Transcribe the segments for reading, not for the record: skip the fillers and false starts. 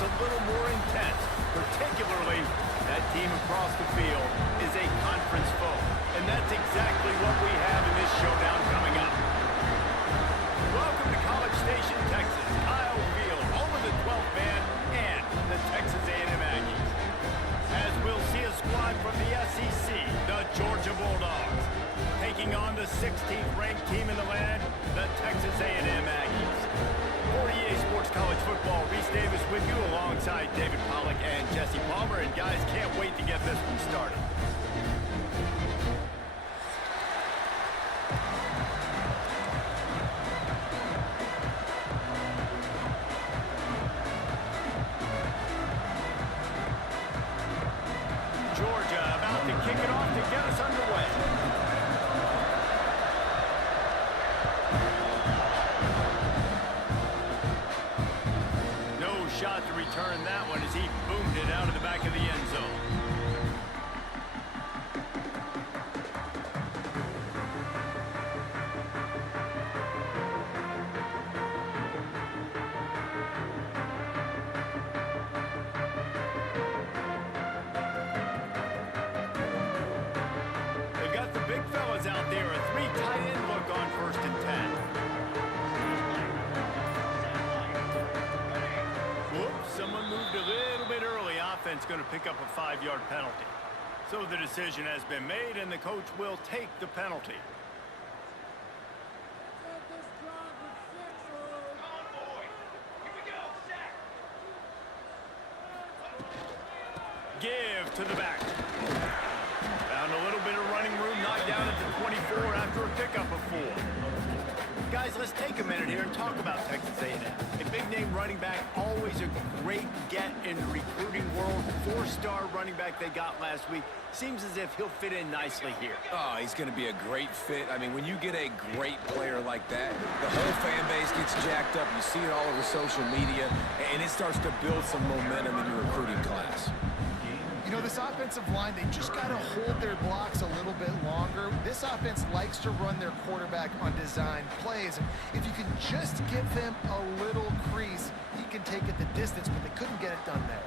gets a little more intense, particularly that team across the field is a conference foe. And that's exactly what we have in this showdown coming up. Welcome to College Station, Texas. Kyle Field, home of the 12th man and the Texas A&M Aggies. As we'll see a squad from the SEC, the Georgia Bulldogs, taking on the 16th ranked team in the land, the Texas A&M Aggies. For EA Sports College Football, Reese Davis with you alongside David Pollack and Jesse Palmer. And guys, can't wait to get this one started. Georgia about to kick it off to get us underway. No shot to return that one as he boomed it out of the back of the end zone. They've got the big fellas out there, a three tight end look on 1st and 10. Whoops, someone moved a little bit early. Offense going to pick up a 5-yard penalty. So the decision has been made, and the coach will take the penalty. Give to the back. Found a little bit of running room, knocked down at the 24 after a pickup of 4. Guys, let's take a minute here and talk about Texas A&M. A big-name running back, always a great get in the recruiting world. 4-star running back they got last week. Seems as if he'll fit in nicely here. Oh, he's going to be a great fit. I mean, when you get a great player like that, the whole fan base gets jacked up. You see it all over social media, and it starts to build some momentum in your recruiting class. You know, this offensive line, they just got to hold their blocks a little bit longer. This offense likes to run their quarterback on design plays. And if you can just give him a little crease, he can take it the distance, but they couldn't get it done there.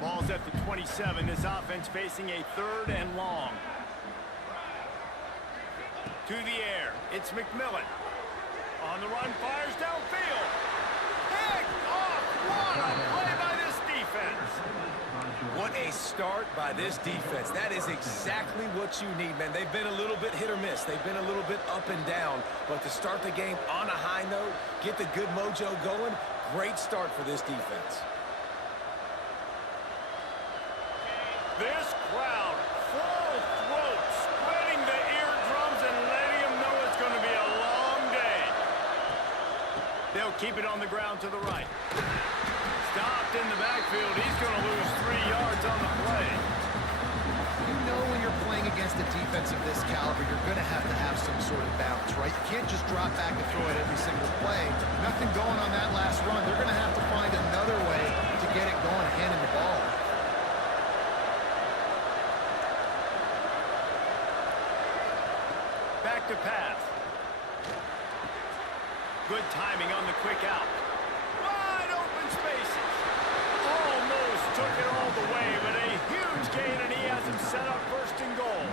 Ball's at the 27. This offense facing a 3rd and long. To the air. It's McMillan. On the run, fires downfield. Picked off. What a play by this defense. What a start by this defense. That is exactly what you need, man. They've been a little bit hit or miss. They've been a little bit up and down. But to start the game on a high note, get the good mojo going, great start for this defense. This crowd, full throat, splitting the eardrums and letting them know it's going to be a long day. They'll keep it on the ground to the right. Stopped in the backfield. He's going to lose 3 yards on the play. You know when you're playing against a defense of this caliber, you're going to have some sort of balance, right? You can't just drop back and throw it every single play. Nothing going on that last run. They're going to have to find another way to get it going, handing the ball. Back to pass. Good timing on the quick out. Wide open spaces. Almost took it all the way, but a huge gain, and he has him set up 1st and goal.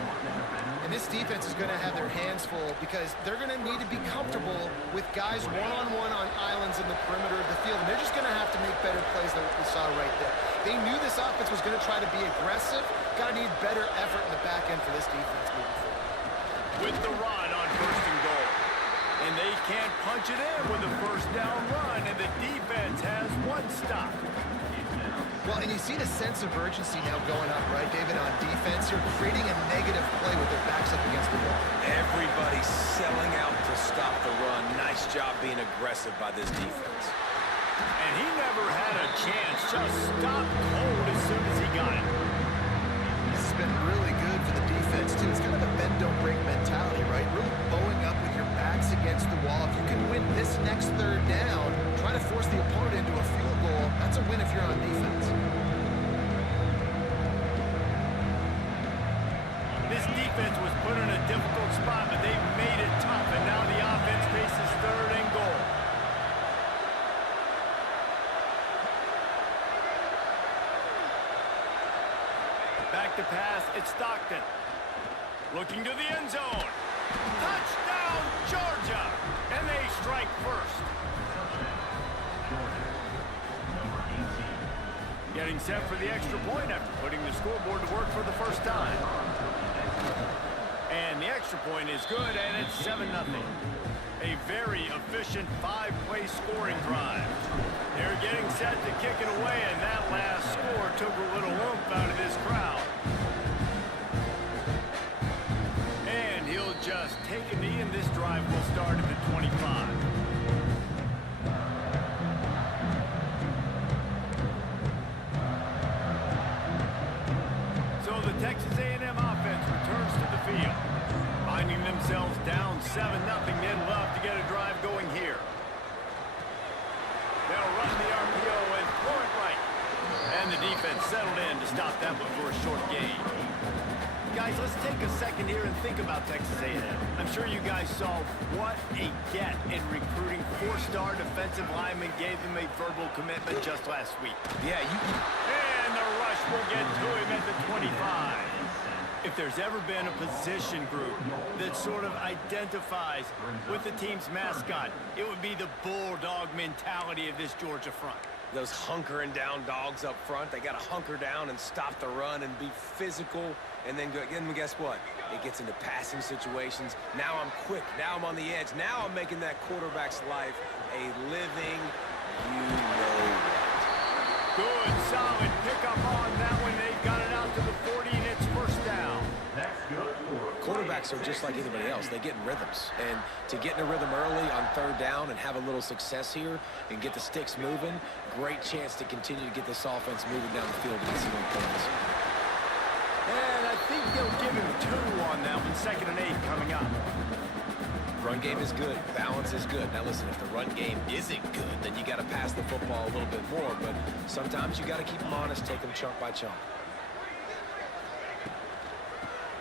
And this defense is going to have their hands full because they're going to need to be comfortable with guys one-on-one on islands in the perimeter of the field. And they're just going to have to make better plays than what we saw right there. They knew this offense was going to try to be aggressive. Got to need better effort in the back end for this defense moving forward. With the run on 1st and goal. And they can't punch it in with a 1st down run, and the defense has 1 stop. Well, and you see the sense of urgency now going up, right, David, on defense. You're creating a negative play with their backs up against the wall. Everybody's selling out to stop the run. Nice job being aggressive by this defense. And he never had a chance. Just stopped cold as soon as he got it. This has been really good for the defense, too. It's kind of a bend-don't-break mentality, right? Really bowing up with your backs against the wall. If you can win this next 3rd down, try to force the opponent into a field goal, that's a win if you're on defense. This defense was put in a difficult spot, but they've made it tough, and now the offense faces 3rd and goal. Back to pass, it's Stockton. Looking to the end zone. Touchdown, Georgia! And they strike first. Getting set for the extra point after putting the scoreboard to work for the first time. And the extra point is good, and it's 7-0. A very efficient 5-play scoring drive. They're getting set to kick it away, and that last score took a little oomph out of this crowd. And he'll just take a knee, and this drive will start at the 25. So the Texas A&M offense returns to the field. Finding themselves down 7-0, they'd love to get a drive going here. They'll run the RPO and throw it right. And the defense settled in to stop that one for a short gain. Guys, let's take a second here and think about Texas A&M. I'm sure you guys saw what a get in recruiting. 4-star defensive lineman gave them a verbal commitment just last week. Yeah, And the rush will get to him at the 25. If there's ever been a position group that sort of identifies with the team's mascot, it would be the bulldog mentality of this Georgia front. those hunkering down dogs up front, they got to hunker down and stop the run and be physical. And then guess what? It gets into passing situations. Now I'm quick. Now I'm on the edge. Now I'm making that quarterback's life a living, you know what. Good, solid pickup on that one. They got it out to the 40, and it's first down. That's good. Quarterbacks are just like anybody else. They get in rhythms. And to get in a rhythm early on third down and have a little success here and get the sticks moving, great chance to continue to get this offense moving down the field and get some more points. And I think they'll give him 2 on that one. 2nd and 8 coming up. Run game is good. Balance is good. Now listen, if the run game isn't good, then you got to pass the football a little bit more. But sometimes you got to keep them honest, take them chunk by chunk.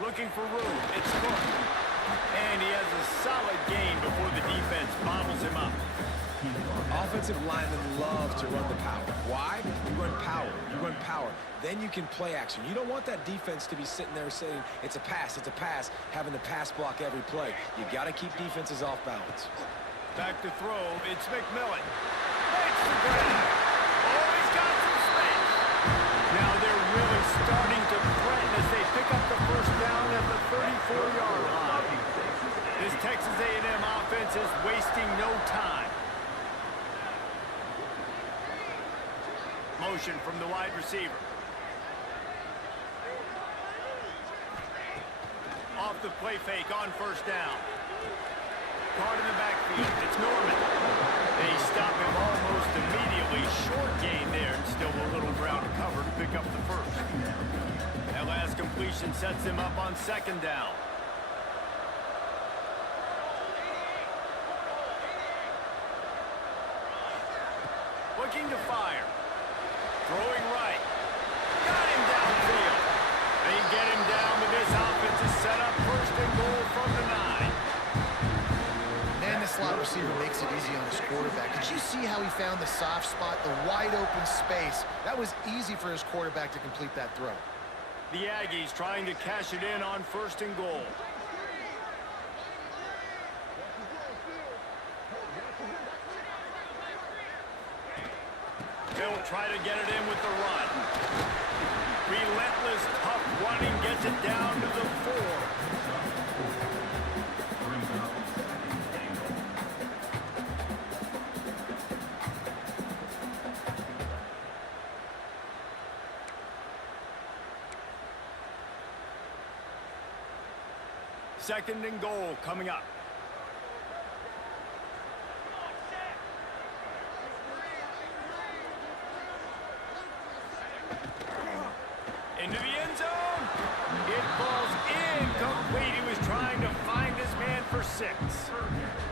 Looking for room. It's Cook. And he has a solid gain before the defense bottles him up. Offensive linemen love to run the power. Why? You run power. You run power. Then you can play action. You don't want that defense to be sitting there saying, it's a pass, having to pass block every play. You got to keep defenses off balance. Back to throw. It's McMillan. Makes the grab. Oh, he's got some space. Now they're really starting to threaten as they pick up the first down at the 34-yard line. This Texas A&M offense is wasting no time. Motion from the wide receiver. Off the play fake on first down. Caught in the backfield. It's Norman. They stop him almost immediately. Short gain there, and still a little ground to cover to pick up the first. That last completion sets him up on 2nd down. Looking to fire. Throwing right. Got him downfield. They get him down, but this offense is set up 1st and goal from the 9. And the slot receiver makes it easy on his quarterback. Did you see how he found the soft spot, the wide open space? That was easy for his quarterback to complete that throw. The Aggies trying to cash it in on 1st and goal. They'll try to get it in with the run. Relentless, tough running gets it down to the 4. Second and goal coming up. Into the end zone. It falls incomplete. He was trying to find his man for 6.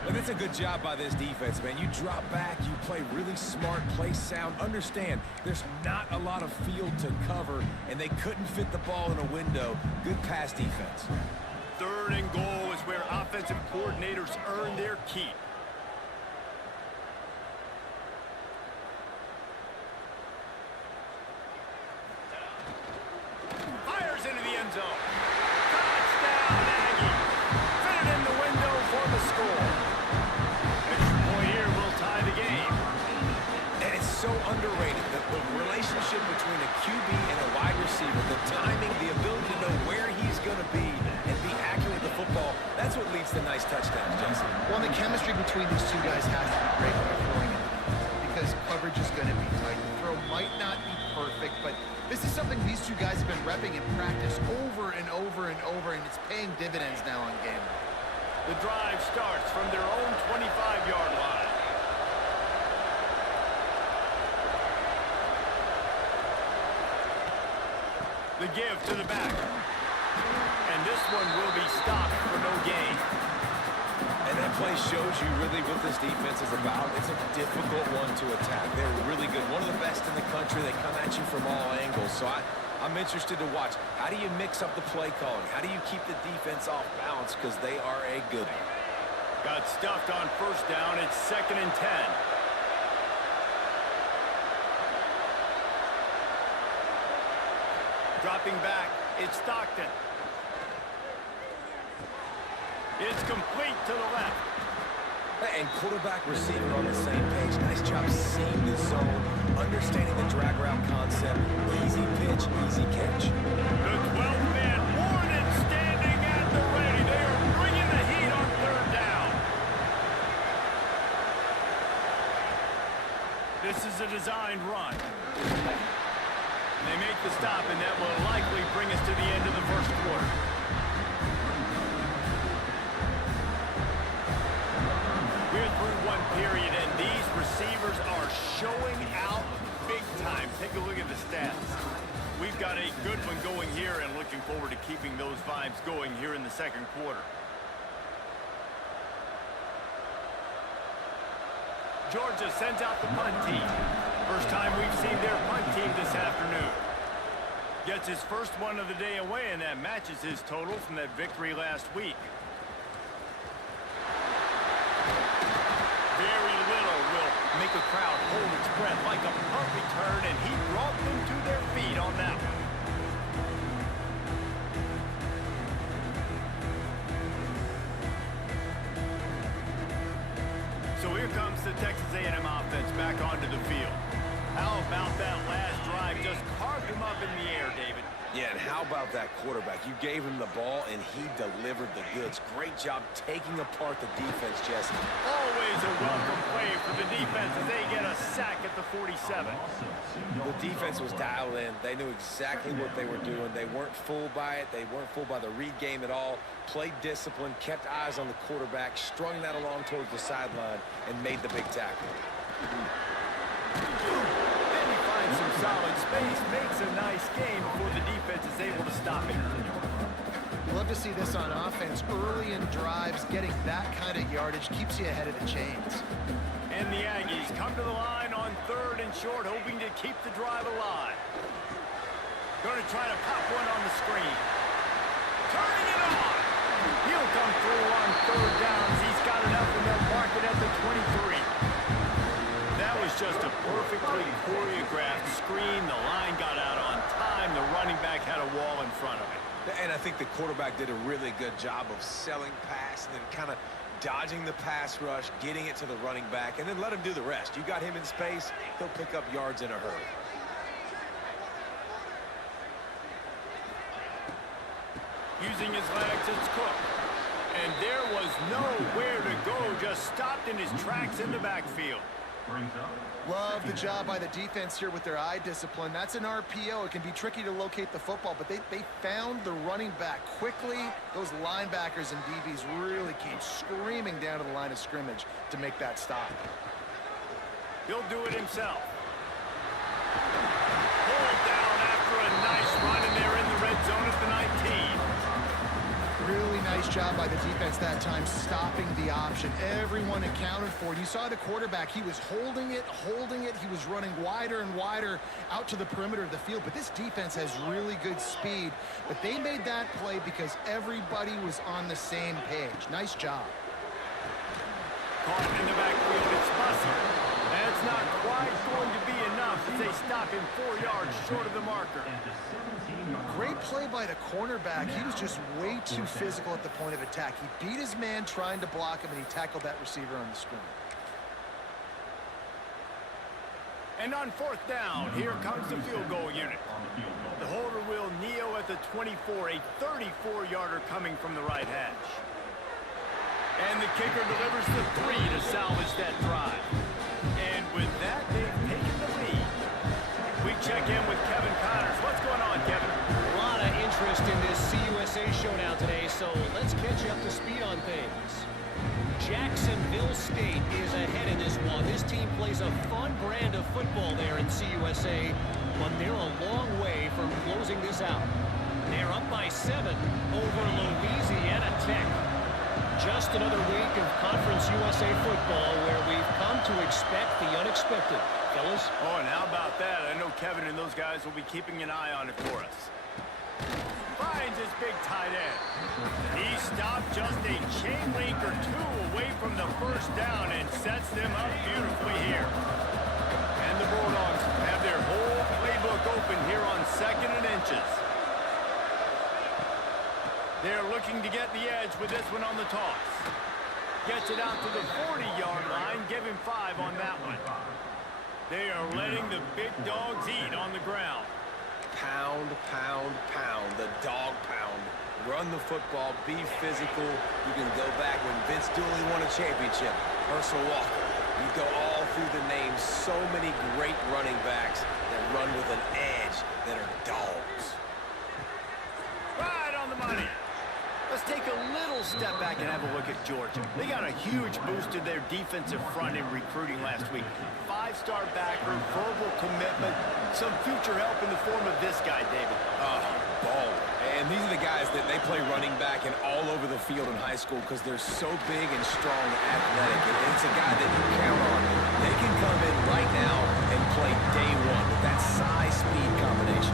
And it's a good job by this defense, man. You drop back, you play really smart, play sound. Understand, there's not a lot of field to cover, and they couldn't fit the ball in a window. Good pass defense. 3rd and goal is where offensive coordinators earn their keep. Fires end zone. Touchdown, Aggie. Fit it in the window for the score. Extra point here will tie the game. And it's so underrated, the relationship between a QB and a wide receiver, the timing, the ability to know where he's going to be and be accurate with the football, that's what leads to nice touchdowns, Jesse. Well, the chemistry between these two guys has to be great when they're throwing it, because coverage is going to be tight. The throw might not be perfect, but this is something these two guys have been repping in practice over and over and over, and it's paying dividends now on game. The drive starts from their own 25-yard line. The give to the back. And this one will be stopped for no gain. And that play shows you really what this defense is about. It's a difficult one to attack. They're really good. One of the best in the country. They come at you from all angles. So I'm interested to watch. How do you mix up the play calling? How do you keep the defense off balance? Because they are a good one. Got stuffed on first down. It's 2nd and 10. Dropping back, it's Stockton. It's complete to the left. And quarterback receiver on the same page. Nice job seeing the zone, understanding the drag route concept. Easy pitch, easy catch. The 12th man, Warren, standing at the ready. They are bringing the heat on 3rd down. This is a designed run. They make the stop, and that will likely bring us to the end of the first quarter. We're through one period, and these receivers are showing out big time. Take a look at the stats. We've got a good one going here, and looking forward to keeping those vibes going here in the second quarter. Georgia sends out the punt team. First time we've seen their punt team this afternoon. Gets his first one of the day away, and that matches his total from that victory last week. Very little will make a crowd hold its breath like a punt return, and he brought them to their feet on that one. So here comes the Texas A&M offense back onto the field. How about that last drive? Just carved him up in the air, David. Yeah, and how about that quarterback? You gave him the ball, and he delivered the goods. Great job taking apart the defense, Jesse. Always a welcome play for the defense as they get a sack at the 47. The defense was dialed in. They knew exactly what they were doing. They weren't fooled by it. They weren't fooled by the read game at all. Played discipline, kept eyes on the quarterback, strung that along towards the sideline, and made the big tackle. Then he finds some solid space, makes a nice game before the defense is able to stop him. Love to see this on offense. Early in drives, getting that kind of yardage keeps you ahead of the chains. And the Aggies come to the line on 3rd and short, hoping to keep the drive alive. Going to try to pop one on the screen. Turning it on. He'll come through on 3rd down as he's got enough, and they'll mark it at the 23. That was just a perfectly choreographed screen. The line got out on time. The running back had a wall in front of it. And I think the quarterback did a really good job of selling pass and then kind of dodging the pass rush, getting it to the running back, and then let him do the rest. You got him in space, he'll pick up yards in a hurry. Using his legs, it's Cook. And there was nowhere to go, just stopped in his tracks in the backfield. Love the job by the defense here with their eye discipline. That's an RPO. It can be tricky to locate the football, but they found the running back quickly. Those linebackers and DBs really came screaming down to the line of scrimmage to make that stop. He'll do it himself. Pulled down after a nice run, and they're in the red zone at the 19. Really nice job by the defense that time, stopping the option. Everyone accounted for it. You saw the quarterback. He was holding it. He was running wider and wider out to the perimeter of the field. But this defense has really good speed. But they made that play because everybody was on the same page. Nice job. Caught in the backfield, it's Bussy. That's not quite going to be enough. as they stop him 4 yards short of the marker. Great play by the cornerback. He was just way too physical at the point of attack. He beat his man trying to block him, and he tackled that receiver on the screen. And on 4th down, here comes the field goal unit. The holder will kneel at the 24, a 34-yarder coming from the right hash. And the kicker delivers the 3 to salvage that drive. And with that, they've taken the lead. We check in with Kevin Connors. What's going on, Kevin? A lot of interest in this CUSA showdown today, so let's catch you up to speed on things. Jacksonville State is ahead in this one. This team plays a fun brand of football there in CUSA, but they're a long way from closing this out. They're up by 7 over Louisiana Tech. Just another week of Conference USA football where we've come to expect the unexpected. Fellas? Oh, and how about that? I know Kevin and those guys will be keeping an eye on it for us. Finds his big tight end. He stopped just a chain link or 2 away from the first down and sets them up beautifully here. And the Bulldogs have their whole playbook open here on 2nd and inches. They're looking to get the edge with this one on the toss. Gets it out to the 40-yard line. Give him 5 on that one. They are letting the big dogs eat on the ground. Pound, pound, pound. The dog pound. Run the football. Be physical. You can go back when Vince Dooley won a championship. Herschel Walker. You go all through the names. So many great running backs that run with an edge that are dogs. Right on the money. Let's take a little step back and have a look at Georgia. They got a huge boost to their defensive front in recruiting last week. 5-star backer, verbal commitment, some future help in the form of this guy, David. Ball. And these are the guys that they play running back and all over the field in high school because they're so big and strong and athletic. And it's a guy that you count on. They can come in right now and play day one with that size-speed combination.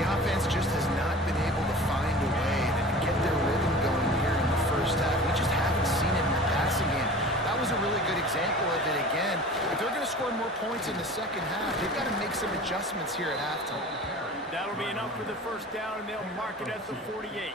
The offense just has not been able to find a way to get their rhythm going here in the first half. We just haven't seen it in the passing game. That was a really good example of it again. If they're going to score more points in the second half, they've got to make some adjustments here at halftime. That'll be enough for the first down, and they'll mark it at the 48.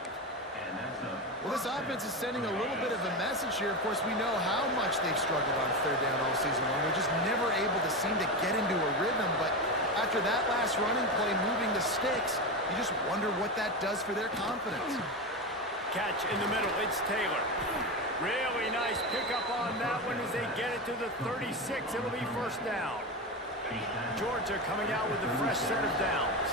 Well, this offense is sending a little bit of a message here. Of course, we know how much they've struggled on 3rd down all season long. They're just never able to seem to get into a rhythm, but after that last running play moving the sticks, you just wonder what that does for their confidence. Catch in the middle. It's Taylor. Really nice pickup on that one as they get it to the 36. It'll be first down. Georgia coming out with a fresh set of downs.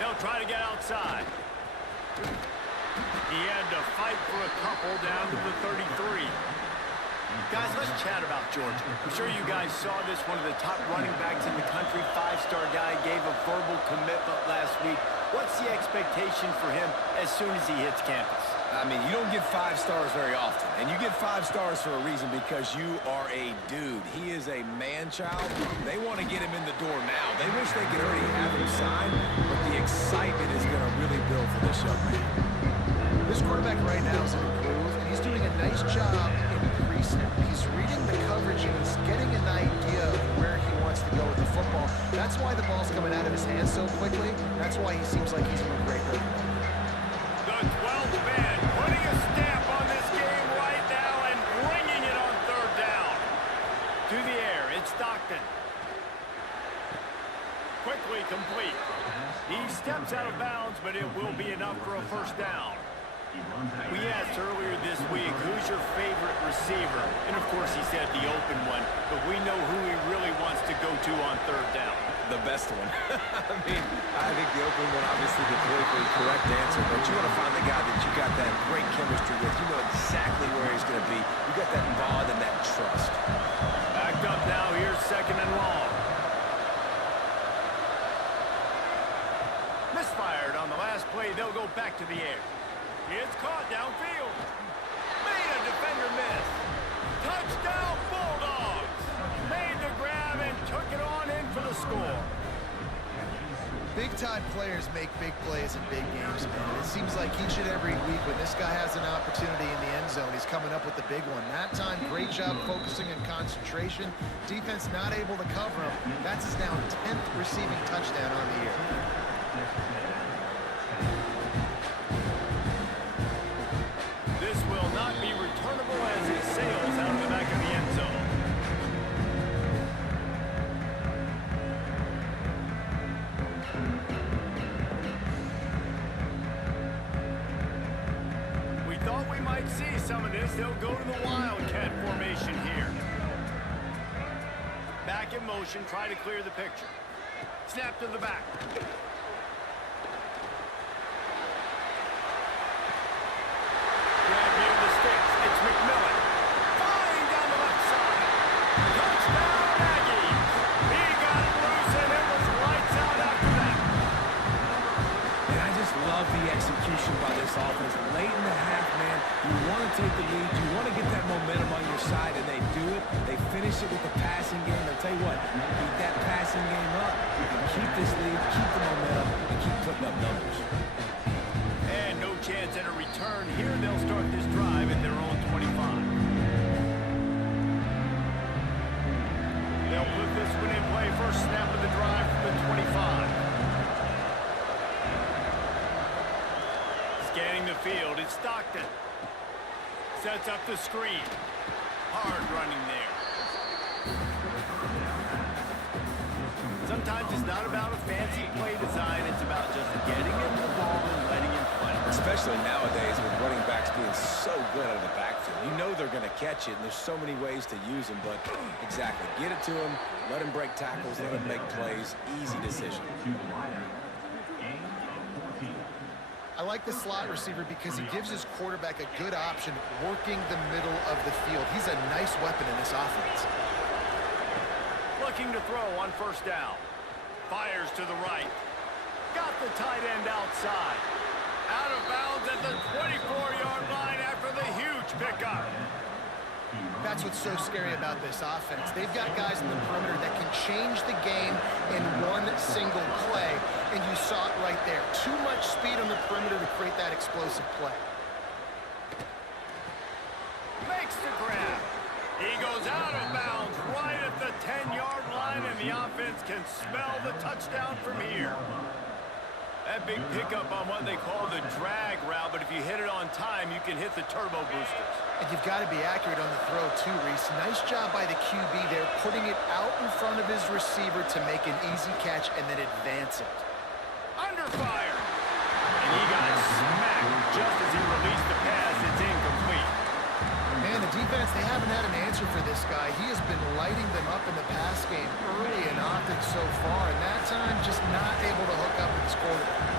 They'll try to get outside. He had to fight for a couple down to the 33. Guys, let's chat about Georgia. I'm sure you guys saw this. One of the top running backs in the country, 5-star guy, gave a verbal commitment last week. What's the expectation for him as soon as he hits campus? I mean, you don't get 5 stars very often. And you get 5 stars for a reason because you are a dude. He is a man-child. They want to get him in the door now. They wish they could already have him signed, but the excitement is going to really build for this young man. This quarterback right now is improved, and he's doing a nice job increasing it. He's reading the coverage, and he's getting an idea of where he wants to go with the football. That's why the ball's coming out of his hands so quickly. That's why he seems like he's in a great rhythm. The 12th man putting a stamp on this game right now and bringing it on 3rd down. To the air, it's Stockton. Quickly complete. He steps out of bounds, but it will be enough for a first down. We asked earlier this week, who's your favorite receiver? And of course he said the open one, but we know who he really wants to go to on 3rd down. The best one. I mean, I think the open one, obviously the politically correct answer, but you want to find the guy that you got that great chemistry with. You know exactly where he's going to be. You got that bond and that trust. Backed up now, here's 2nd and long. Misfired on the last play, they'll go back to the air. It's caught downfield. Made a defender miss. Touchdown Bulldogs. Made the grab and took it on in for the score. Big-time players make big plays in big games, man. It seems like each and every week when this guy has an opportunity in the end zone, he's coming up with the big one. That time, great job focusing and concentration. Defense not able to cover him. That's his now 10th receiving touchdown on the year. This will not be returnable as he sails out of the back of the end zone. We thought we might see some of this. They'll go to the Wildcat formation here. Back in motion, try to clear the picture. Snap to the back. Grab near the sticks. It's McMillan. Flying down the left side. Touchdown, Aggies. He got it loose, and it was lights out after that. And I just love the execution by this offense. Late in the half, man, you want to take the lead. You want to get that momentum on your side, and they do it. They finish it with the passing game. I'll tell you what, keep that passing game up. You can keep this lead, keep the momentum, and keep putting up numbers. And no chance at a return here. They'll start this drive at their own 25. They'll put this one in play. First snap of the drive from the 25. Scanning the field, it's Stockton. Sets up the screen. Hard running there. Sometimes it's not about a fancy play design. It's about just getting him the ball and letting him play. Especially nowadays with running backs being so good out of the backfield. You know they're going to catch it, and there's so many ways to use them, but exactly. Get it to them, let him break tackles, let him make plays. Easy decision. I like the slot receiver because he gives his quarterback a good option working the middle of the field. He's a nice weapon in this offense. Looking to throw on first down. Fires to the right. Got the tight end outside. Out of bounds at the 24-yard line after the huge pickup. That's what's so scary about this offense. They've got guys in the perimeter that can change the game in one single play, and you saw it right there. Too much speed on the perimeter to create that explosive play. Makes the grab. He goes out of bounds right at the 10-yard line, and the offense can smell the touchdown from here. That big pickup on what they call the drag route, but if you hit it on time, you can hit the turbo boosters. And you've got to be accurate on the throw too, Reese. Nice job by the QB there, putting it out in front of his receiver to make an easy catch and then advance it. Under fire. And he got smacked just as he released the pass. It's incomplete. Man, the defense, they haven't had an answer for this guy. He has been lighting them up in the pass game early and often so far, and that time just not able to hook up with his quarterback.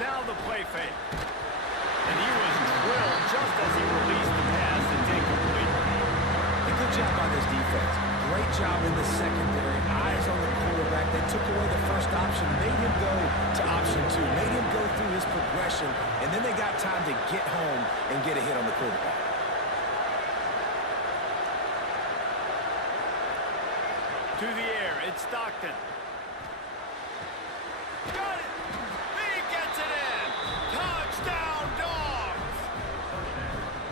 Now the play fake. And he was drilled just as he released the pass. It's incomplete. A good job by this defense. Great job in the secondary. Eyes on the quarterback. They took away the first option, made him go to option two, made him go through his progression, and then they got time to get home and get a hit on the quarterback. To the air, it's Stockton. Got it! He gets it in! Touchdown, Dogs!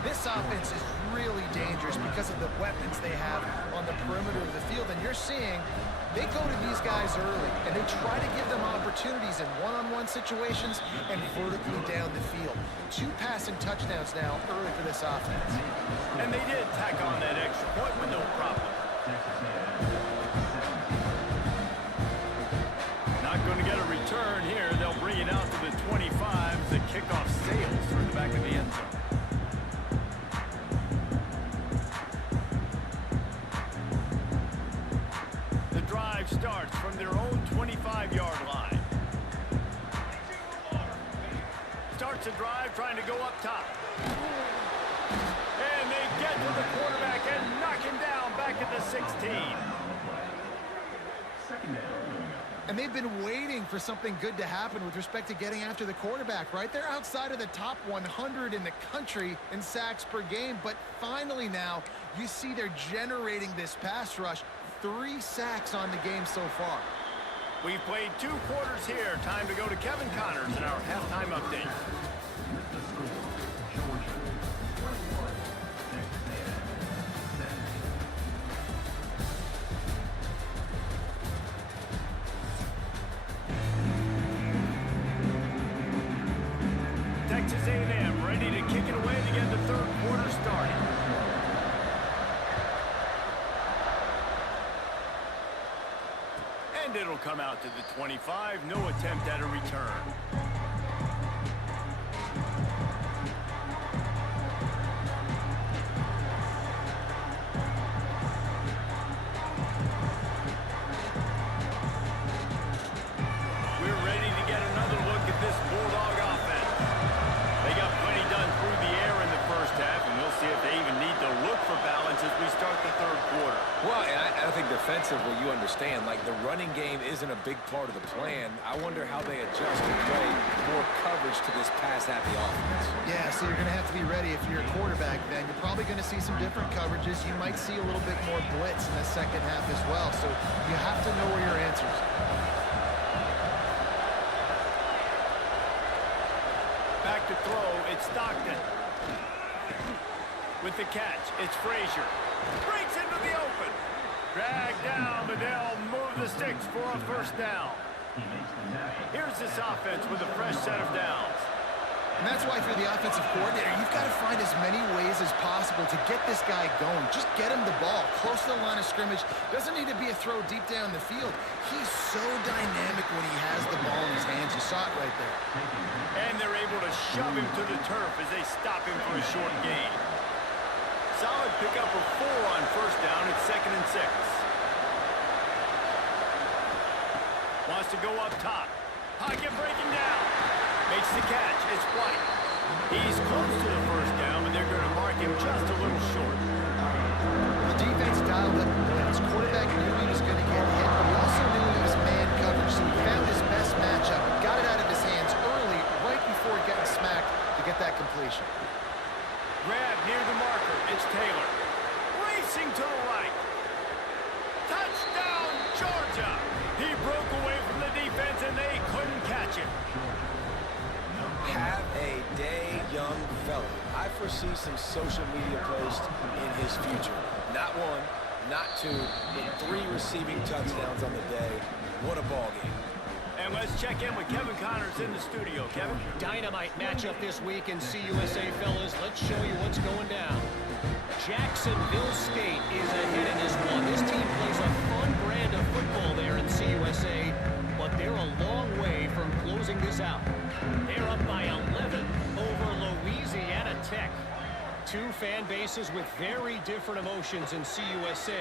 This offense is really dangerous because of the weapons they have on the perimeter of the field, and you're seeing they go to these guys early, and they try to give them opportunities in one-on-one situations and vertically down the field. 2 passing touchdowns now early for this offense. And they did tack on that extra point with no problem. Not going to get a return here. They'll bring it out to the 25. The kickoff sails through the back of the end zone. The drive starts from their own 25-yard line. Starts a drive trying to go up top. And they get to the quarterback and knock him down back at the 16. And they've been waiting for something good to happen with respect to getting after the quarterback, right? They're outside of the top 100 in the country in sacks per game, but finally now you see they're generating this pass rush. 3 sacks on the game so far. We've played 2 quarters here. Time to go to Kevin Connors in our halftime update. Texas A&M ready to kick it away to get the 3rd quarter started. And it'll come out to the 25. No attempt at a return. We're ready to get another look at this Bulldog offense. They got plenty done through the air in the first half, and we'll see if they even need to look for balance as we start the 3rd quarter. Well, and I think defensively, you understand, like the running game isn't a big part of the plan. I wonder how they adjust and play more coverage to this pass-happy offense. Yeah, so you're going to have to be ready if you're a quarterback then. You're probably going to see some different coverages. You might see a little bit more blitz in the second half as well. So you have to know where your answers are. Back to throw, it's Stockton. With the catch, it's Frazier. Breaks into the open. Dragged down, but they'll move the sticks for a 1st down. Here's this offense with a fresh set of downs. And that's why, for the offensive coordinator, you've got to find as many ways as possible to get this guy going. Just get him the ball close to the line of scrimmage. Doesn't need to be a throw deep down the field. He's so dynamic when he has the ball in his hands. You saw it right there. And they're able to shove him to the turf as they stop him for a short gain. Solid pickup of 4 on 1st down. It's 2nd and 6. Wants to go up top. Pocket breaking down. Makes the catch. It's White. He's close to the 1st down, but they're going to mark him just a little short. The defense dialed up the blitz. Quarterback knew he was going to get hit, but he also knew he was man coverage, so he found his best matchup, got it out of his hands early, right before getting smacked to get that completion. Grab near the marker. It's Taylor. Racing to the right. Touchdown, Georgia. He broke away from the defense, and they couldn't catch him. Have a day, young fella. I foresee some social media posts in his future. Not 1, not 2, but 3 receiving touchdowns on the day. What a ball game. And let's check in with Kevin Connors in the studio. Kevin? Dynamite matchup this week in CUSA, fellas. Let's show you what's going down. Jacksonville State is ahead in this one. This team plays a fun brand of football there in CUSA, but they're a long way from closing this out. They're up by 11 over Louisiana Tech. 2 fan bases with very different emotions in CUSA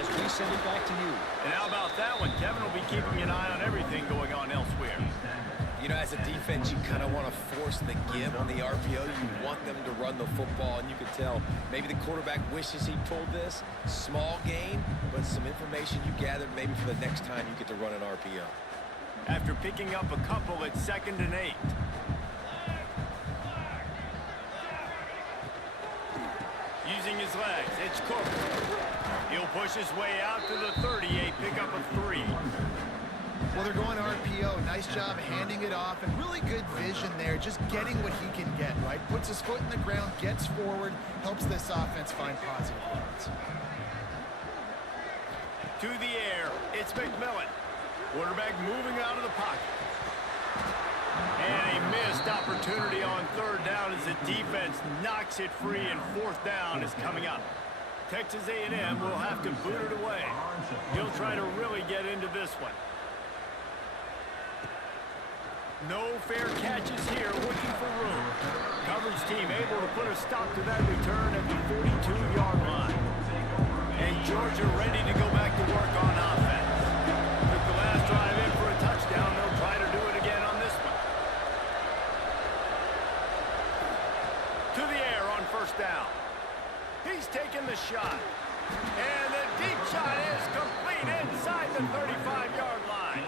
as we send it back to you. And how about that one? Kevin will be keeping an eye on everything going on elsewhere. You know, as a defense, you kind of want to force the give on the RPO. You want them to run the football, and you can tell maybe the quarterback wishes he pulled this. Small gain, but some information you gathered maybe for the next time you get to run an RPO. After picking up a couple, it's 2nd and 8. Using his legs, it's Cook. He'll push his way out to the 38, pickup of 3. Well, they're going RPO. Nice job handing it off, and really good vision there, just getting what he can get, right? Puts his foot in the ground, gets forward, helps this offense find positive yards. To the air, it's McMillan. Quarterback moving out of the pocket. And a missed opportunity on 3rd down as the defense knocks it free, and 4th down is coming up. Texas A&M will have to boot it away. He'll try to really get into this one. No fair catches here, looking for room. Coverage team able to put a stop to that return at the 42-yard line. And Georgia ready to go back to work on offense. Took the last drive in for a touchdown. They'll try to do it again on this one. To the air on 1st down. He's taking the shot. And the deep shot is complete inside the 35-yard line.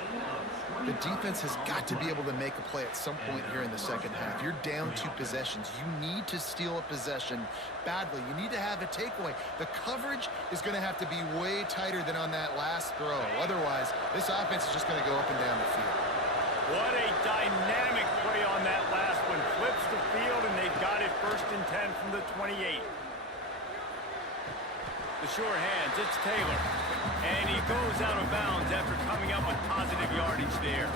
The defense has got to be able to make a play at some point here in the second half. You're down 2 possessions. You need to steal a possession badly. You need to have a takeaway. The coverage is going to have to be way tighter than on that last throw. Otherwise, this offense is just going to go up and down the field. What a dynamic play on that last one. Flips the field, and they've got it 1st and 10 from the 28. The sure hands, it's Taylor. And he goes out of bounds after coming up with positive yardage there.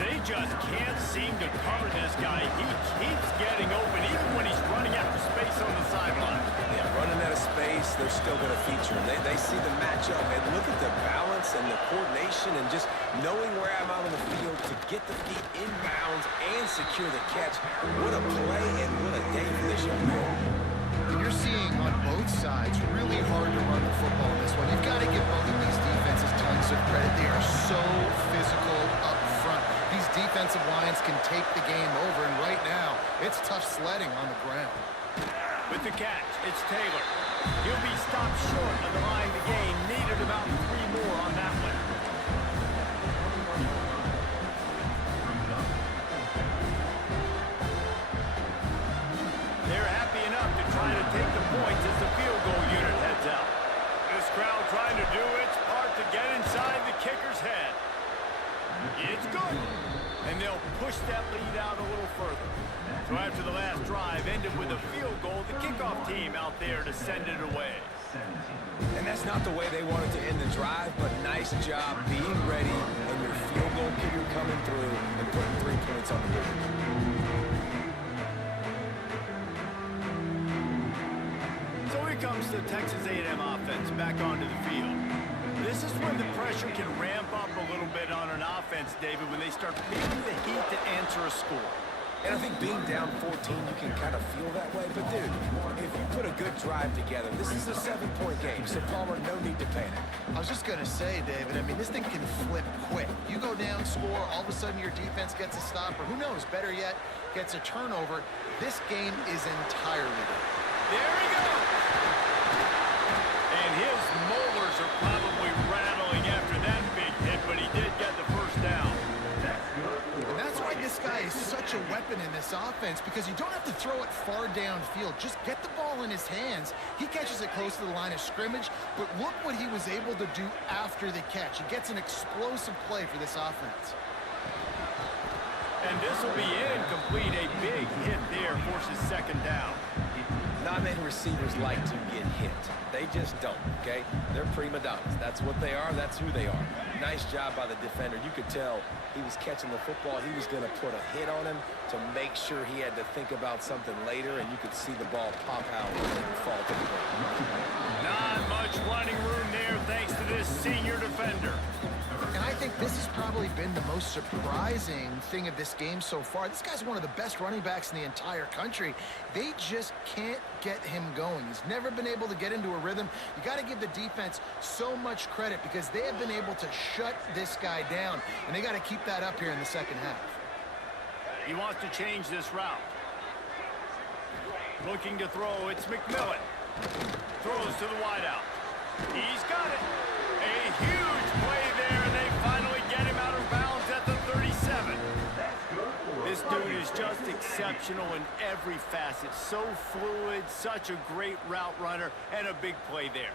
They just can't seem to cover this guy. He keeps getting open, even when he's running after space on the sideline. Yeah, running out of space, they're still going to feature him. They see the matchup, and look at the balance and the coordination and just knowing where I'm out on the field to get the feet inbounds and secure the catch. What a play and what a day for this young man. And you're seeing on both sides really hard to run the football in this one. You've got to give both of these defenses tons of credit. They are so physical up front. These defensive lines can take the game over, and right now, it's tough sledding on the ground. With the catch, it's Taylor. He'll be stopped short of the line of the game. Needed about 3 more on that one. They're happy enough to try to take the points as the field goal unit heads out. This crowd trying to do its part to get inside the kicker's head. It's good. And they'll push that lead out a little further. So after the last drive ended with a field goal, the kickoff team out there to send it away. And that's not the way they wanted to end the drive, but nice job being ready and your field goal kicker coming through and putting 3 points on the board. So here comes the Texas A&M offense back onto the field. This is when the pressure can ramp up a little bit on an offense, David, when they start feeling the heat to answer a score. And I think being down 14, you can kind of feel that way. But, dude, if you put a good drive together, this is a 7-point game. So, Palmer, no need to panic. I was just going to say, David, I mean, this thing can flip quick. You go down, score, all of a sudden your defense gets a stop, or who knows, better yet, gets a turnover. This game is entirely different. There he goes! And his molars are probably rattling after that big hit, but he did get the first down. And that's why this guy is such a weapon in this offense, because you don't have to throw it far downfield. Just get the ball in his hands. He catches it close to the line of scrimmage, but look what he was able to do after the catch. He gets an explosive play for this offense. And this will be incomplete. A big hit there forces 2nd down. Not many receivers like to get hit. They just don't, okay? They're prima donnas. That's what they are. That's who they are. Nice job by the defender. You could tell he was catching the football. He was going to put a hit on him to make sure he had to think about something later, and you could see the ball pop out and fall to the ground. Not much running room there thanks to this senior defender. And I think this has probably been the most surprising thing of this game so far. This guy's one of the best running backs in the entire country. They just can't get him going. He's never been able to get into a rhythm. You got to give the defense so much credit because they have been able to shut this guy down, and they got to keep that up here in the second half. He wants to change this route. Looking to throw, it's McMillan. Throws to the wideout. He's got it. A huge play there, and they finally get him out of bounds at the 37. This dude is just exceptional in every facet. So fluid, such a great route runner, and a big play there.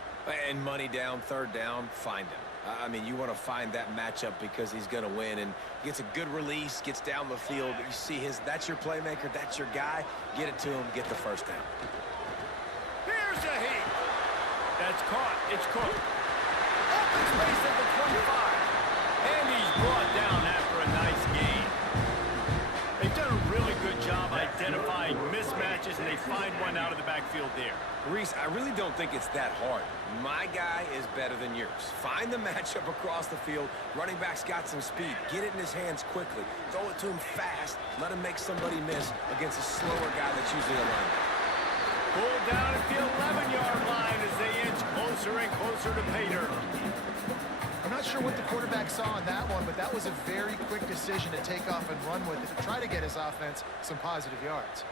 And money down, 3rd down, find him. I mean, you want to find that matchup because he's going to win, and gets a good release, gets down the field. You see that's your playmaker, that's your guy. Get it to him, get the 1st down. Here's a heat. That's caught. It's Cook. Open space at the 25. And he's brought down after a nice gain. They've done a really good job identifying mismatches, and they find one out of the backfield there. Reese, I really don't think it's that hard. My guy is better than yours. Find the matchup across the field. Running back's got some speed. Get it in his hands quickly. Throw it to him fast. Let him make somebody miss against a slower guy that's usually a linebacker. Pulled down at the 11-yard line as they inch closer and closer to pay dirt. I'm not sure what the quarterback saw on that one, but that was a very quick decision to take off and run with it to try to get his offense some positive yards.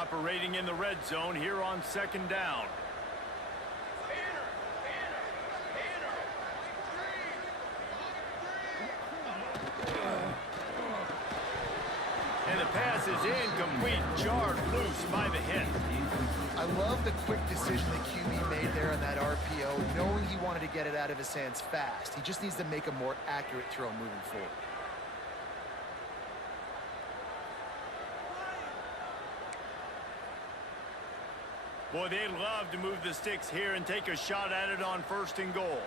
Operating in the red zone here on second down. And the pass is incomplete, jarred loose by the hit. I love the quick decision that QB made there on that RPO, knowing he wanted to get it out of his hands fast. He just needs to make a more accurate throw moving forward. Boy, they'd love to move the sticks here and take a shot at it on 1st and goal.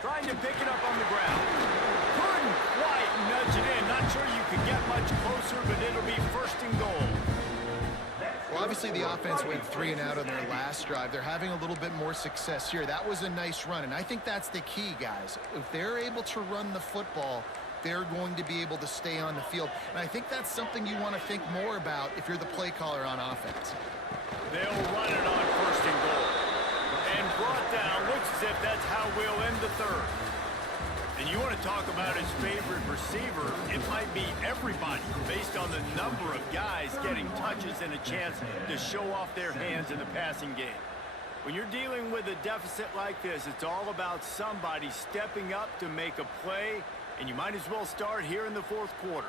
Trying to pick it up on the ground. Couldn't quite nudge it in. Not sure you could get much closer, but it'll be 1st and goal. Well, obviously the offense went 3 and out on their last drive. They're having a little bit more success here. That was a nice run, and I think that's the key, guys. If they're able to run the football, they're going to be able to stay on the field. And I think that's something you want to think more about if you're the play caller on offense. They'll run it on 1st and goal. And brought down. Looks as if that's how we'll end the 3rd. And you want to talk about his favorite receiver, it might be everybody based on the number of guys getting touches and a chance to show off their hands in the passing game. When you're dealing with a deficit like this, it's all about somebody stepping up to make a play, and you might as well start here in the 4th quarter.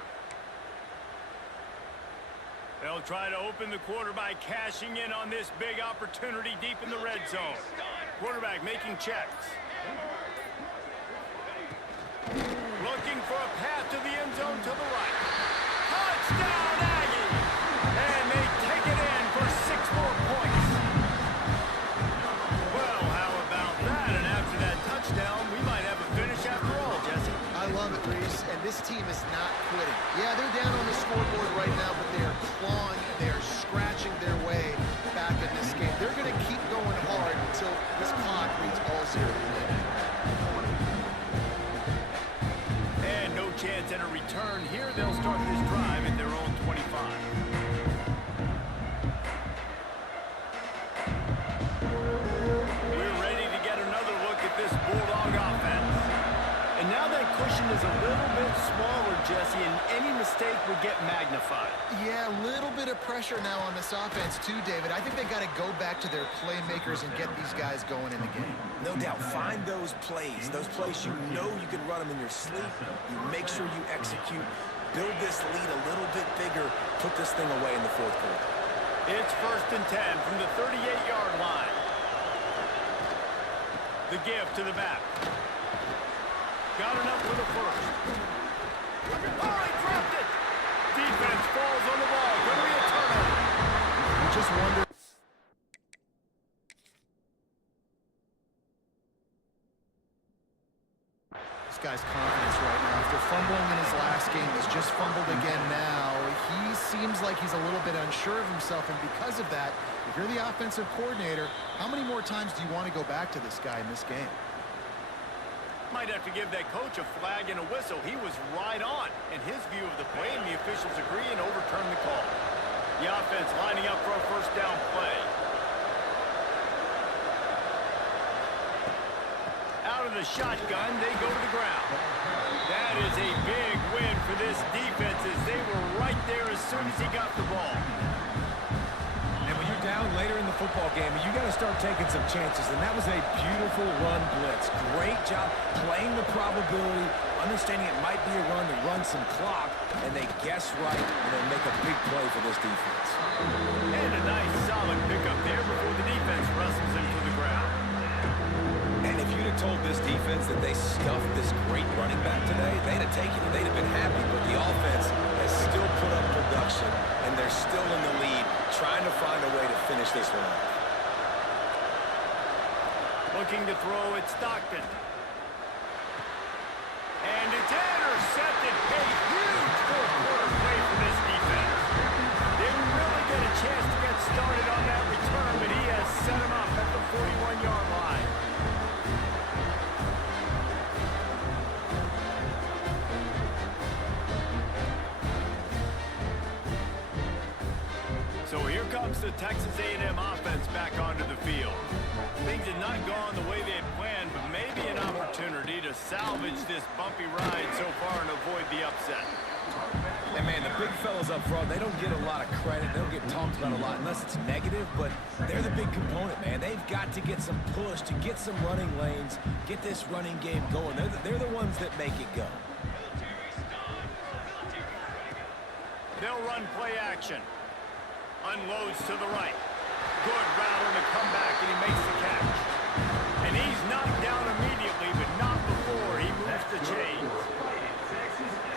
They'll try to open the quarter by cashing in on this big opportunity deep in the red zone. Quarterback making checks. Looking for a path to the end zone to the right. Touchdown, Aggie! And they take it in for 6 more points. Well, how about that? And after that touchdown, we might have a finish after all, Jesse. I love it, Reese, and this team is not quitting. Yeah, they're down on the scoreboard right now, but they are clawing, they are scratching their way back in this game. They're going to keep going hard until this clock reads all 0. And no chance at a return here. They'll start this drive at their own 25. We're ready to get another look at this Bulldog offense. And now that cushion is a little bit smaller, Jesse, and any mistake would get magnified. Yeah, a little bit of pressure now on this offense too, David. I think they got to go back to their playmakers and get these guys going in the game. No doubt. Find those plays you know you can run them in your sleep. You make sure you execute. Build this lead a little bit bigger. Put this thing away in the 4th quarter. It's 1st and 10 from the 38-yard line. The give to the back. Got enough for the 1st. Oh, he dropped it! Defense falls on the ball. Going to be a turnover. I just wonder. This guy's confidence right now. After fumbling in his last game, he's just fumbled again now. He seems like he's a little bit unsure of himself, and because of that, if you're the offensive coordinator, how many more times do you want to go back to this guy in this game? Might have to give that coach a flag and a whistle. He was right on in his view of the play, and the officials agree and overturn the call. The offense lining up for a 1st down play. Out of the shotgun, they go to the ground. That is a big win for this defense as they were right there as soon as he got the ball. And when you're down later in the football game, you got to start taking some chances, and that was a beautiful run blitz. Great job playing the probability, understanding it might be a run to run some clock, and they guess right, and they make a big play for this defense. And a nice solid pickup there before the defense wrestles him to the ground. And if you'd have told this defense that they stuffed this great running back today, they'd have taken it. They'd have been happy, but the offense has still put up production, and they're still in the lead, trying to find a way to finish this one off. Looking to throw at Stockton. And it's intercepted. A huge 4th quarter play for this defense. Didn't really get a chance to get started on that return, but he has set him up at the 41-yard line. So here comes the Texas A&M offense back onto the field. Things had not gone the way they had planned, but maybe an opportunity to salvage this bumpy ride so far and avoid the upset. And, man, the big fellas up front, they don't get a lot of credit. They don't get talked about a lot unless it's negative, but they're the big component, man. They've got to get some push, to get some running lanes, get this running game going. They're the ones that make it go. They'll run play action. Unloads to the right. Good route on the comeback, and he makes the catch. And he's knocked down immediately, but not before he moves the chains.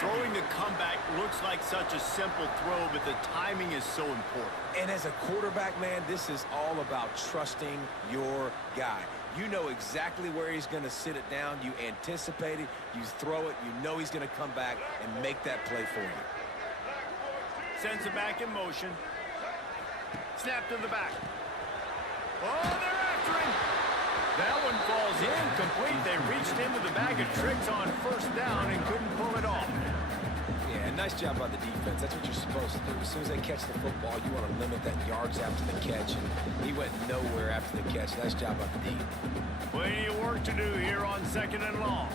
Throwing the comeback looks like such a simple throw, but the timing is so important. And as a quarterback, man, this is all about trusting your guy. You know exactly where he's going to sit it down. You anticipate it. You throw it. You know he's going to come back and make that play for you. Sends it back in motion. Snap to the back. Oh, they're after him. That one falls incomplete. They reached into the bag of tricks on first down and couldn't pull it off. Yeah, nice job by the defense. That's what you're supposed to do. As soon as they catch the football, you want to limit that yards after the catch. And he went nowhere after the catch. Nice job by the D. Plenty of work to do here on 2nd and long.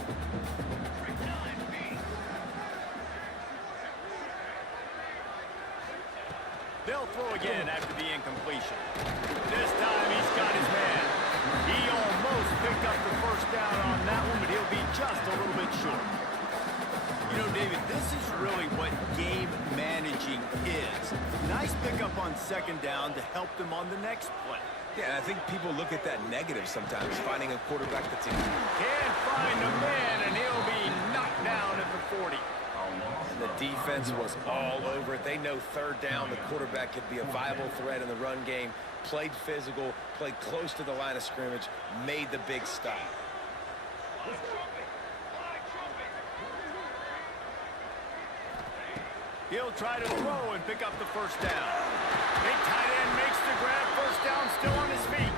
They'll throw again after the incompletion. This time he's got his man. He almost picked up the first down on that one, but he'll be just a little bit short. You know, David, this is really what game managing is. Nice pickup on 2nd down to help them on the next play. Yeah, I think people look at that negative sometimes, finding a quarterback that's in. Can't find a man, and he'll be knocked down at the 40. The defense was all over it. They know 3rd down, the quarterback could be a viable threat in the run game. Played physical, played close to the line of scrimmage, made the big stop. He'll try to throw and pick up the first down. Big tight end makes the grab, first down, still on his feet.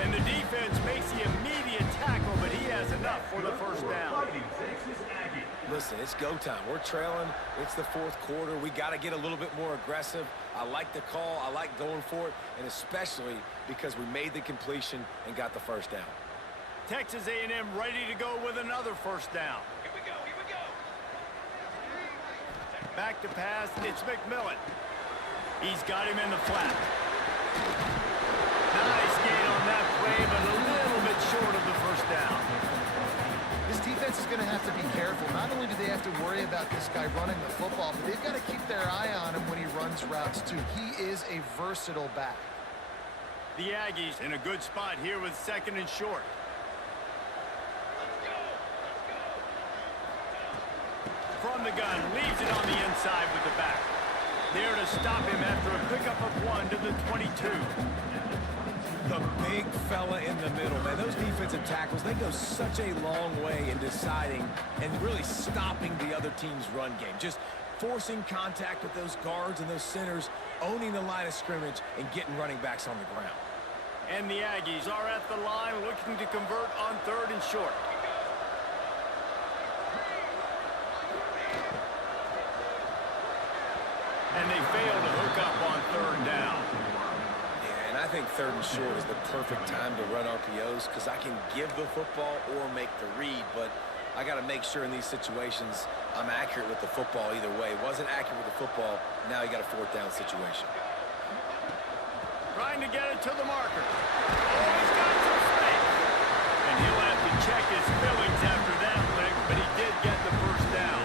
And the defense makes the immediate tackle, but he has enough for the first down. Listen, it's go time. We're trailing. It's the 4th quarter. We got to get a little bit more aggressive. I like the call. I like going for it, and especially because we made the completion and got the first down. Texas A&M ready to go with another first down. Here we go, here we go. Back to pass, it's McMillan. He's got him in the flat. Nice gain on that play, but a little bit short of the first down. This defense is going to have to be careful. Not only do they have to worry about this guy running the football, but they've got to keep their eye on him when he runs routes, too. He is a versatile back. The Aggies in a good spot here with 2nd and short. From the gun, leaves it on the inside with the back. There to stop him after a pickup of 1 to the 22. The big fella in the middle, man. Those defensive tackles, they go such a long way in deciding and really stopping the other team's run game. Just forcing contact with those guards and those centers, owning the line of scrimmage, and getting running backs on the ground. And the Aggies are at the line looking to convert on 3rd and short. And they fail to hook up on 3rd down. Yeah, and I think 3rd and short is the perfect time to run RPOs because I can give the football or make the read, but I got to make sure in these situations I'm accurate with the football either way. Wasn't accurate with the football, now you got a 4th down situation. Trying to get it to the marker. Oh, he's got some space. And he'll have to check his fillings after that lick, but he did get the first down.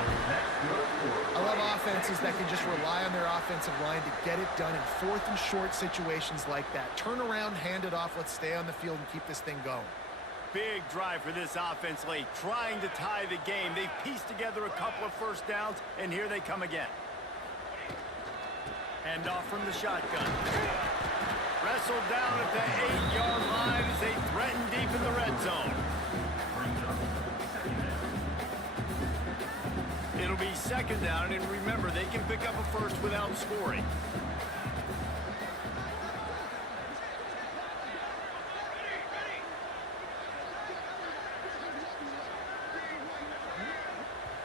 I love offenses that can just rely on their offensive line to get it done in 4th and short situations like that. Turn around, hand it off, let's stay on the field and keep this thing going. Big drive for this offense late, trying to tie the game. They've pieced together a couple of first downs, and here they come again. Hand off from the shotgun. Wrestled down at the 8-yard line as they threaten deep in the red zone. It'll be 2nd down, and remember, they can pick up a first without scoring.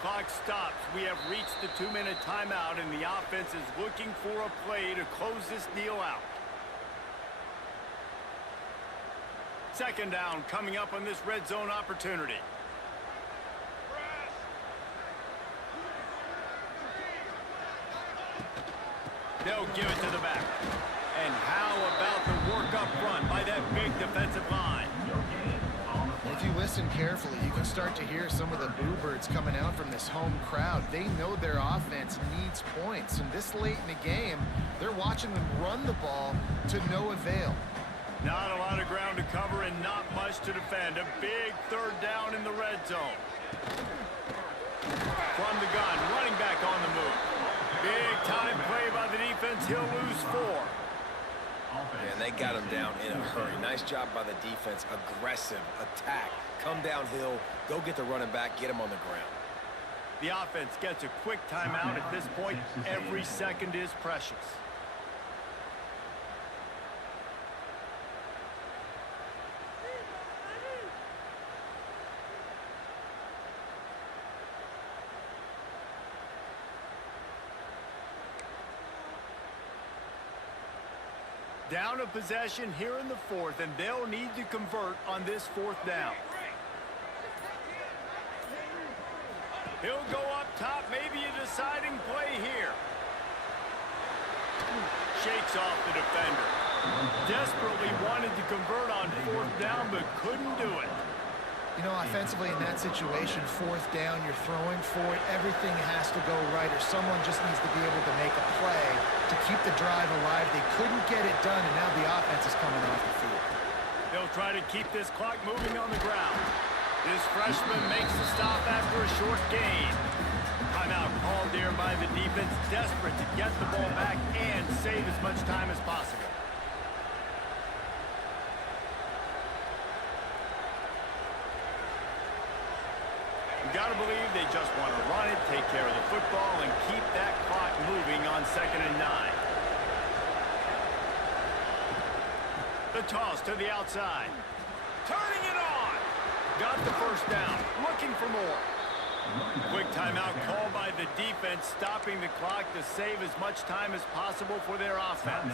Clock stops. We have reached the 2-minute timeout, and the offense is looking for a play to close this deal out. 2nd down coming up on this red zone opportunity. They'll give it to the back. And how about the work up front by that big defensive line? If you listen carefully, you can start to hear some of the boo birds coming out from this home crowd. They know their offense needs points, and this late in the game, they're watching them run the ball to no avail. Not a lot of ground to cover and not much to defend. A big third down in the red zone. From the gun, running back on the move. Big time play by the defense. He'll lose 4. And they got him down in a hurry. Nice job by the defense. Aggressive attack. Come downhill. Go get the running back. Get him on the ground. The offense gets a quick timeout at this point. Every second is precious. Down a possession here in the 4th, and they'll need to convert on this 4th down. He'll go up top, maybe a deciding play here. Shakes off the defender. Desperately wanted to convert on 4th down, but couldn't do it. You know, offensively in that situation, 4th down, you're throwing for it. Everything has to go right, or someone just needs to be able to make a play to keep the drive alive. They couldn't get it done, and now the offense is coming off the field. They'll try to keep this clock moving on the ground. This freshman makes the stop after a short gain. Timeout called there by the defense, desperate to get the ball back and save as much time as possible. You got to believe they just want to run it, take care of the football, and keep that clock moving on 2nd and 9. The toss to the outside. Turning it on. Got the first down. Looking for more. Quick timeout call by the defense, stopping the clock to save as much time as possible for their offense.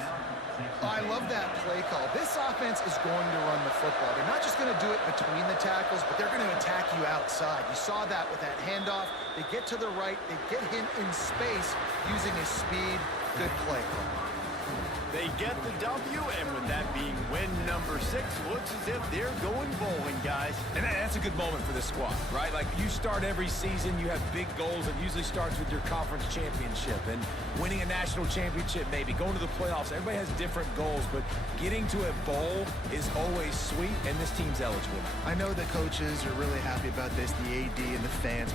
I love that play call. This offense is going to run the football. They're not just going to do it between the tackles, but they're going to attack you outside. You saw that with that handoff. They get to the right. They get him in space using his speed. Good play call. They get the W, and with that being win number 6, looks as if they're going bowling, guys. And that's a good moment for this squad, right? Like, you start every season, you have big goals. It usually starts with your conference championship and winning a national championship, maybe going to the playoffs. Everybody has different goals, but getting to a bowl is always sweet, and this team's eligible. I know the coaches are really happy about this, the AD and the fans.